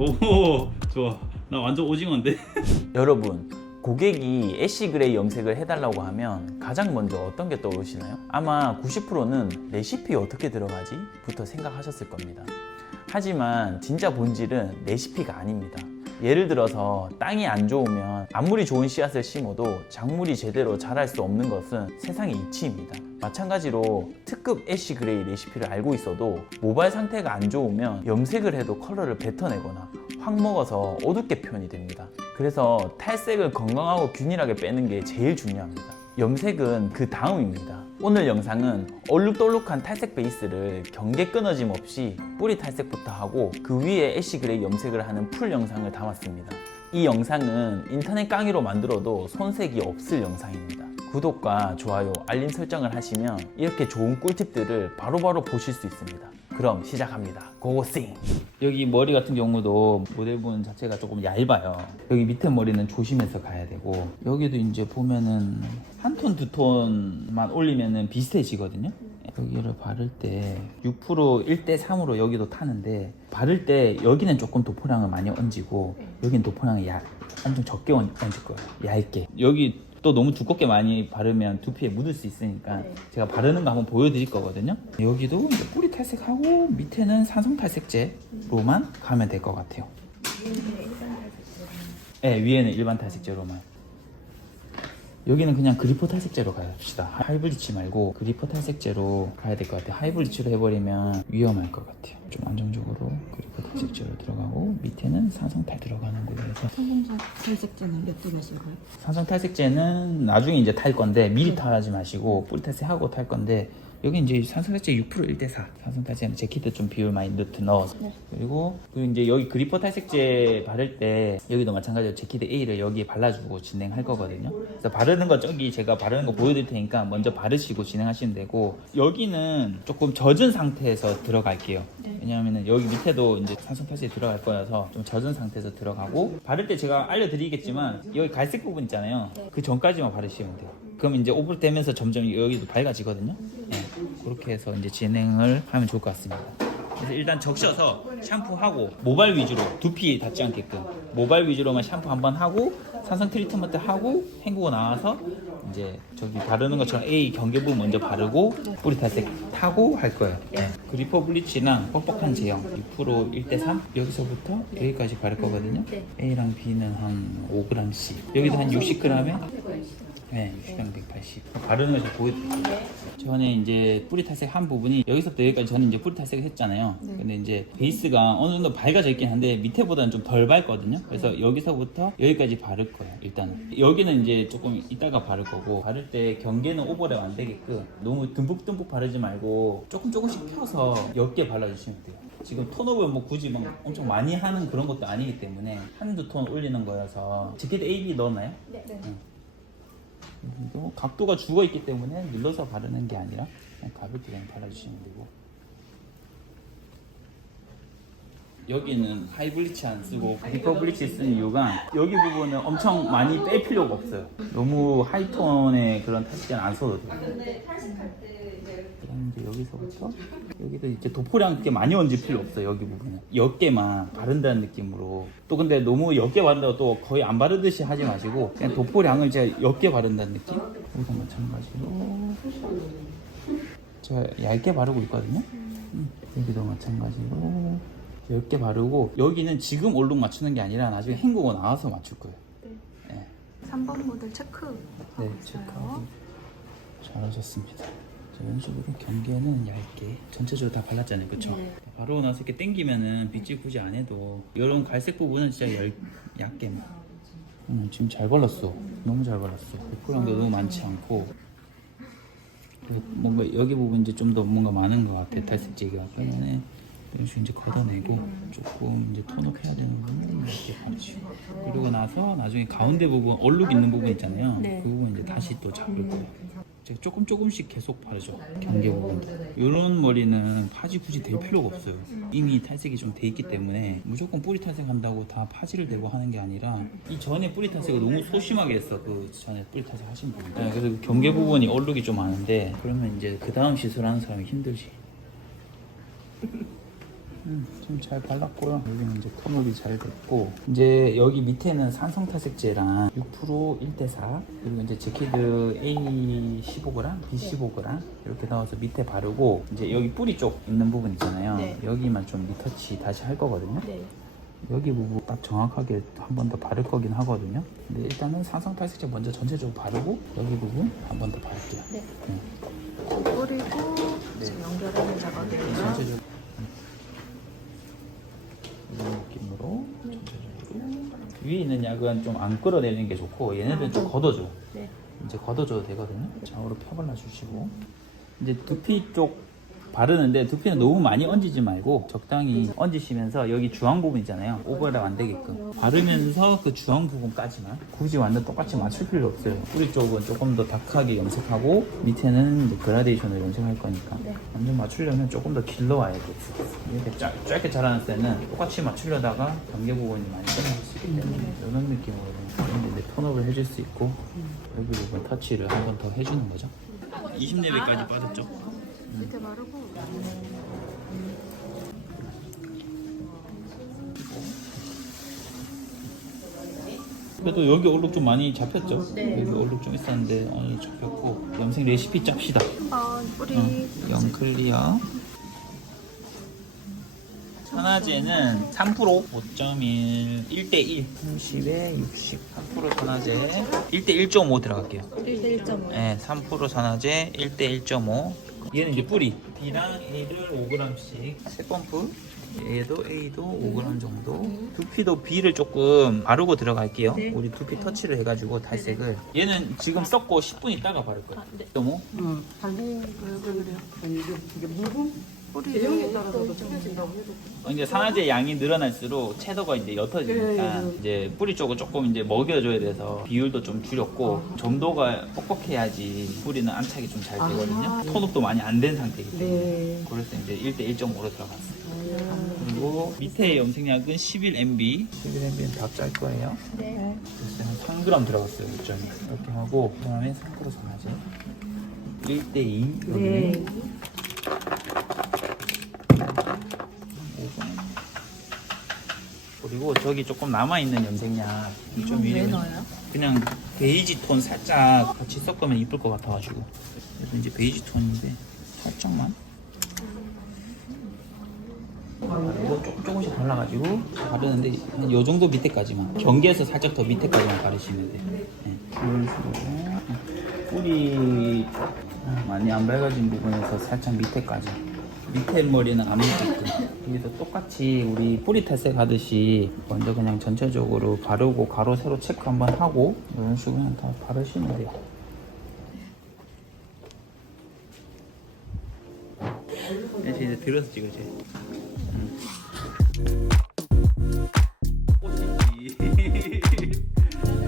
오, 좋아. 나 완전 오징어인데. 여러분, 고객이 애쉬 그레이 염색을 해달라고 하면 가장 먼저 어떤 게 떠오르시나요? 아마 90%는 레시피 어떻게 들어가지? 부터 생각하셨을 겁니다. 하지만 진짜 본질은 레시피가 아닙니다. 예를 들어서 땅이 안 좋으면 아무리 좋은 씨앗을 심어도 작물이 제대로 자랄 수 없는 것은 세상의 이치입니다. 마찬가지로 특급 애쉬 그레이 레시피를 알고 있어도 모발 상태가 안 좋으면 염색을 해도 컬러를 뱉어내거나 확 먹어서 어둡게 표현이 됩니다. 그래서 탈색을 건강하고 균일하게 빼는 게 제일 중요합니다. 염색은 그 다음입니다. 오늘 영상은 얼룩덜룩한 탈색 베이스를 경계 끊어짐 없이 뿌리 탈색부터 하고 그 위에 애쉬 그레이 염색을 하는 풀 영상을 담았습니다. 이 영상은 인터넷 강의로 만들어도 손색이 없을 영상입니다. 구독과 좋아요, 알림 설정을 하시면 이렇게 좋은 꿀팁들을 바로바로 보실 수 있습니다. 그럼 시작합니다. 고고싱! 여기 머리 같은 경우도 모델분 자체가 조금 얇아요. 여기 밑에 머리는 조심해서 가야 되고, 여기도 이제 보면은 한 톤, 두 톤만 올리면은 비슷해지거든요. 여기를 바를 때 6% 1대3으로 여기도 타는데, 바를 때 여기는 조금 도포량을 많이 얹고 여기는 도포량을 엄청 적게 얹을 거예요. 얇게. 여기 또 너무 두껍게 많이 바르면 두피에 묻을 수 있으니까 제가 바르는 거 한번 보여드릴 거거든요. 여기도 이제 뿌리 탈색하고 밑에는 산성 탈색제로만 가면 될 것 같아요. 네, 위에는 일반 탈색제로만. 여기는 그냥 그리퍼 탈색제로 가봅시다. 하이블리치 말고 그리퍼 탈색제로 가야 될 것 같아요. 하이블리치로 해버리면 위험할 것 같아요. 좀 안정적으로 그리퍼 탈색제로 들어가고 밑에는 산성탈 들어가는 걸로 해서. 산성 탈색제는 몇 개 하실 거예요? 산성 탈색제는 나중에 이제 탈 건데 미리 타지 마시고 뿌리 탈색하고 탈 건데, 여기 이제 산성 탈색제 6% 1대4. 산성 탈색제는 제키트 좀 비율 많이 넣어서. 네. 그리고 이제 여기 그리퍼 탈색제 바를 때 여기도 마찬가지로 제키트 A를 여기에 발라주고 진행할 거거든요. 그래서 바르는 거 저기 제가 바르는 거 보여드릴 테니까 먼저 바르시고 진행하시면 되고, 여기는 조금 젖은 상태에서 들어갈게요. 왜냐하면 여기 밑에도 이제 산성 탈색제 들어갈 거여서 좀 젖은 상태에서 들어가고, 바를 때 제가 알려드리겠지만 여기 갈색 부분 있잖아요. 그 전까지만 바르시면 돼요. 그럼 이제 오버되면서 점점 여기도 밝아지거든요. 네, 그렇게 해서 이제 진행을 하면 좋을 것 같습니다. 그래서 일단 적셔서 샴푸하고 모발 위주로, 두피 닿지 않게끔 모발 위주로만 샴푸 한번 하고 산성 트리트먼트 하고 헹구고 나와서 이제 저기 바르는 것처럼 A 경계 부분 먼저 바르고 뿌리 탈색 타고 할 거예요. 네. 그리퍼 블리치랑 뻑뻑한 제형 6% 1대3 여기서부터 여기까지 바를 거거든요. A랑 B는 한 5g씩, 여기도 한 60g에 네, 60당 180. 바르는 것을 보여드릴게요. 전에 이제 뿌리 탈색 한 부분이 여기서부터 여기까지 저는 이제 뿌리 탈색을 했잖아요. 근데 이제 베이스가 어느 정도 밝아져 있긴 한데 밑에보다는 좀 덜 밝거든요. 그래서 여기서부터 여기까지 바를 거예요. 일단은 여기는 이제 조금 이따가 바를 거고, 바를 때 경계는 오버랩 안 되게끔 너무 듬뿍듬뿍 바르지 말고 조금씩 펴서 옅게 발라주시면 돼요. 지금 톤업을 뭐 굳이 막 엄청 많이 하는 그런 것도 아니기 때문에 한두 톤 올리는 거여서. 재킷 AB 넣었나요? 네. 여기도 각도가 죽어 있기 때문에 눌러서 바르는 게 아니라 그냥 가볍게 그냥 발라주시면 되고, 여기는 하이블리치 안 쓰고 그리퍼 블리치 쓰는 이유가 여기 부분은 엄청 많이 뺄 필요가 없어요. 너무 하이톤의 그런 탈색제는 안 써도 돼요. 그다음 이제 여기서부터 여기도 이제 도포량 그렇게 많이 얹을 필요 없어요. 여기 부분은 옅게만 바른다는 느낌으로. 또 근데 너무 옅게 바른다고 또 거의 안 바르듯이 하지 마시고 그냥 도포량을 제가 옅게 바른다는 느낌. 여기도 마찬가지로 제가 얇게 바르고 있거든요. 여기도 마찬가지로 옅게 바르고, 여기는 지금 얼룩 맞추는 게 아니라 나중에 헹구고 나와서 맞출 거예요. 네. 3번 모델 체크. 네, 체크하고 잘하셨습니다. 이런 식으로 경계는 얇게 전체적으로 다 발랐잖아요, 그쵸? 네. 바르고 나서 이렇게 당기면은 빗질 굳이 안 해도 이런 갈색 부분은 진짜 얇게만. 지금 잘 발랐어. 너무 잘 발랐어. 포량도 너무 많지 않고. 그리고 뭔가 여기 부분 이제 좀 더 뭔가 많은 것 같아, 탈색제가. 그러면은 이런 식으로 이제 걷어내고 조금 이제 톤업 해야 되는 거는 이렇게 바르시고, 그리고 나서 나중에 가운데 부분 얼룩 있는 부분 있잖아요. 그 부분 이제 다시 또 잡을 거예요. 제가 조금씩 계속 바르죠. 경계 부분도. 이런 머리는 파지 굳이 될 필요가 없어요. 이미 탈색이 좀 돼 있기 때문에 무조건 뿌리 탈색한다고 다 파지를 대고 하는 게 아니라, 이 전에 뿌리 탈색을 너무 소심하게 했어. 그 전에 뿌리 탈색 하신 분. 네, 그래서 그 경계 부분이 얼룩이 좀 많은데 그러면 이제 그 다음 시술하는 사람이 힘들지. 좀 잘 발랐고요. 여기는 이제 톤업이 잘 됐고, 이제 여기 밑에는 산성탈색제랑 6% 1대4 그리고 이제 제키드 A15g, B15g 이렇게 넣어서 밑에 바르고, 이제 여기 뿌리 쪽 있는 부분 있잖아요. 네. 여기만 좀 리터치 다시 할 거거든요. 네. 여기 부분 딱 정확하게 한 번 더 바를 거긴 하거든요. 근데 일단은 산성탈색제 먼저 전체적으로 바르고 여기 부분 한 번 더 바를게요. 네. 네. 뿌리고 지금 연결하는 작업이에요. 전체적으로 이런 느낌으로 전체적으로 위에 있는 약은 좀 안 끌어내리는 게 좋고, 얘네들은 좀 걷어줘. 네. 이제 걷어줘도 되거든요. 좌우로 펴발라 주시고, 이제 두피 쪽 바르는데 두피는 너무 많이 얹지 말고 적당히 얹으시면서 여기 주황 부분 있잖아요. 오버랩 안 되게끔 바르면서 그 주황 부분까지만, 굳이 완전 똑같이 맞출 필요 없어요. 뿌리 쪽은 조금 더 다크하게 염색하고 밑에는 이제 그라데이션을 염색할 거니까 네. 완전 맞추려면 조금 더 길러와야 돼. 이렇게 짧게 자라났을 때는 똑같이 맞추려다가 경계 부분이 많이 끊어질 수 있기 때문에 이런 느낌으로 이제 톤업을 해줄 수 있고, 여기 부분 터치를 한 번 더 해주는 거죠. 20레벨까지 빠졌죠. 밑에 바르고. 그래도 여기 얼룩 좀 많이 잡혔죠? 네. 여기 얼룩 좀 있었는데 어느 정도 잡혔고, 염색 레시피 짭시다. 뿌리. 영클리어. 산화제는 3% 5.1 1대1 30에 60 3% 산화제 1대 1.5 들어갈게요. 1대 1.5. 네, 3% 산화제 1대 1.5. 얘는 이제 뿌리 B랑 A를 5g씩 세 펌프, 얘도 A도 5g 정도. 두피도 B를 조금 바르고 들어갈게요. 네. 우리 두피 터치를 해가지고 탈색을. 얘는 지금 썩고 10분 있다가 바를 거예요. 네. 1.5. 왜 그래요? 이게 무분 뿌리 대형에 따라서도 틀려진다고 해도 이제 산화제 양이 늘어날수록 채도가 이제 옅어지니까 네. 이제 뿌리 쪽을 조금 이제 먹여줘야 돼서 비율도 좀 줄였고, 점도가 뻑뻑해야지 뿌리는 안착이 좀 잘 되거든요. 톤업도 많이 안 된 상태이기 때문에. 네. 그래서 이제 1대 1.5로 들어갔어요. 그리고 밑에 염색약은 11mb. 11mb는 다 짤 거예요. 네. 그래서 한 3g 들어갔어요. 6점이. 이렇게 하고, 그 다음에 3% 산화제 1대 2. 네. 그리고 저기 조금 남아있는 염색약 좀 왜 위로 넣어요? 그냥 베이지 톤 살짝 같이 섞으면 이쁠 것 같아가지고. 그래서 이제 베이지 톤인데 살짝만 이거 조금씩 발라가지고 바르는데 한 요 정도 밑에까지만, 경계에서 살짝 더 밑에까지만 바르시면 돼요. 네. 이런 식으로 뿌리 많이 안 밝아진 부분에서 살짝 밑에까지, 밑에 머리는 안 묻게끔. 여기도 똑같이 우리 뿌리 탈색 하듯이 먼저 그냥 전체적으로 바르고 가로 세로 체크 한번 하고 이런 식으로 그냥 다 바르시면 돼요. 이제 들어서 찍어줘.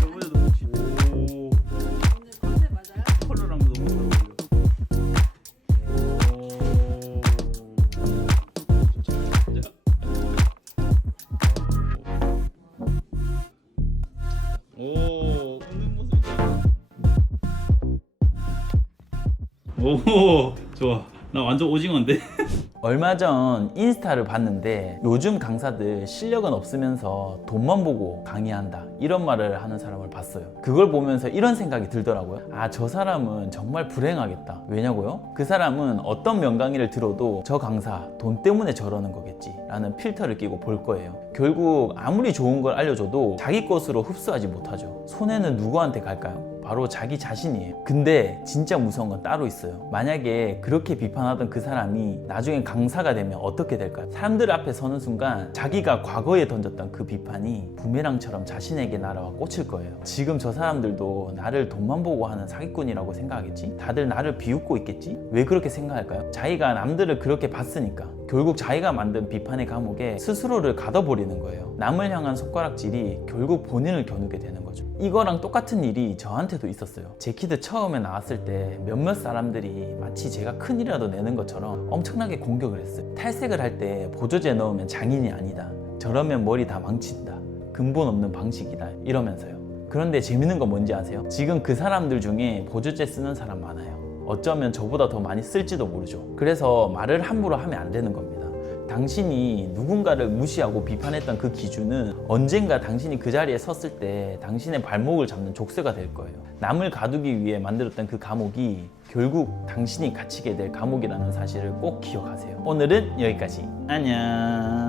너무나 너무 진짜. 오. 컨셉 맞아요? 컬러랑 너무 잘 어울려. 오, 웃는 모습. 오, 좋아. 나 완전 오징어인데. 얼마 전 인스타를 봤는데 요즘 강사들 실력은 없으면서 돈만 보고 강의한다 이런 말을 하는 사람을 봤어요. 그걸 보면서 이런 생각이 들더라고요. 아, 저 사람은 정말 불행하겠다. 왜냐고요? 그 사람은 어떤 명강의를 들어도 저 강사 돈 때문에 저러는 거겠지 라는 필터를 끼고 볼 거예요. 결국 아무리 좋은 걸 알려줘도 자기 것으로 흡수하지 못하죠. 손해는 누구한테 갈까요? 바로 자기 자신이에요. 근데 진짜 무서운 건 따로 있어요. 만약에 그렇게 비판하던 그 사람이 나중에 강사가 되면 어떻게 될까요? 사람들 앞에 서는 순간 자기가 과거에 던졌던 그 비판이 부메랑처럼 자신에게 날아와 꽂힐 거예요. 지금 저 사람들도 나를 돈만 보고 하는 사기꾼이라고 생각하겠지? 다들 나를 비웃고 있겠지? 왜 그렇게 생각할까요? 자기가 남들을 그렇게 봤으니까. 결국 자기가 만든 비판의 감옥에 스스로를 가둬버리는 거예요. 남을 향한 손가락질이 결국 본인을 겨누게 되는 거죠. 이거랑 똑같은 일이 저한테도 있었어요. 제키드 처음에 나왔을 때 몇몇 사람들이 마치 제가 큰일이라도 내는 것처럼 엄청나게 공격을 했어요. 탈색을 할 때 보조제 넣으면 장인이 아니다. 저러면 머리 다 망친다. 근본 없는 방식이다. 이러면서요. 그런데 재밌는 건 뭔지 아세요? 지금 그 사람들 중에 보조제 쓰는 사람 많아요. 어쩌면 저보다 더 많이 쓸지도 모르죠. 그래서 말을 함부로 하면 안 되는 겁니다. 당신이 누군가를 무시하고 비판했던 그 기준은 언젠가 당신이 그 자리에 섰을 때 당신의 발목을 잡는 족쇄가 될 거예요. 남을 가두기 위해 만들었던 그 감옥이 결국 당신이 갇히게 될 감옥이라는 사실을 꼭 기억하세요. 오늘은 여기까지. 안녕.